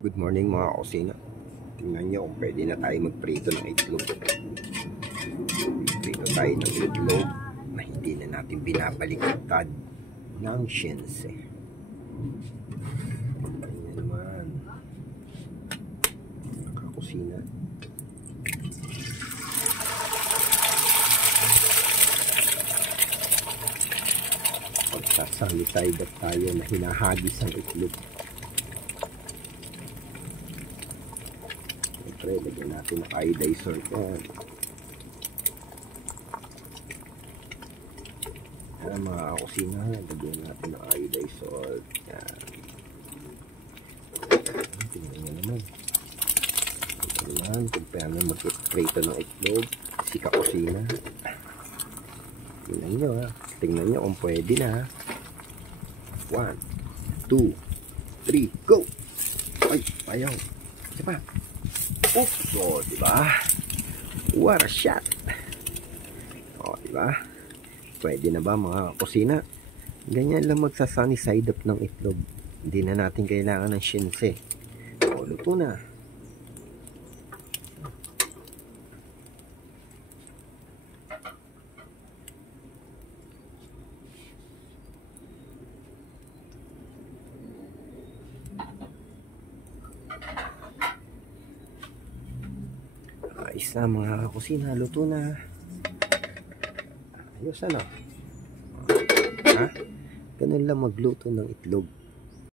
Good morning mga kusina. Tingnan nyo kung pwede na tayo magprito ng itlog. Prito tayo ng itlog na hindi na natin binabaliktad ng shense. Ayan naman. Nakakusina. Pagsasanitize tayo na hinahagis ang itlog. Siyempre, lagyan natin ng iodizer yan. Yan mga kusina, lagyan natin ng iodizer. Yan. Tingnan nyo naman. Ito naman, kung paano mag-prito ng itlog. Si kakusina. Tingnan nyo ha. Tingnan nyo kung pwede na ha. 1, 2, 3, go! Ay, ayaw. Isa pa. Oops, oh, diba? What a shot! Oh, diba? Pwede na ba mga kusina? Ganyan lang magsasunny side up ng itlog. Hindi na natin kailangan ng shinse. Oh, luto na. Ayos na mga kusina, luto na. Ayos ano? Ha? Ganun lang magluto ng itlog.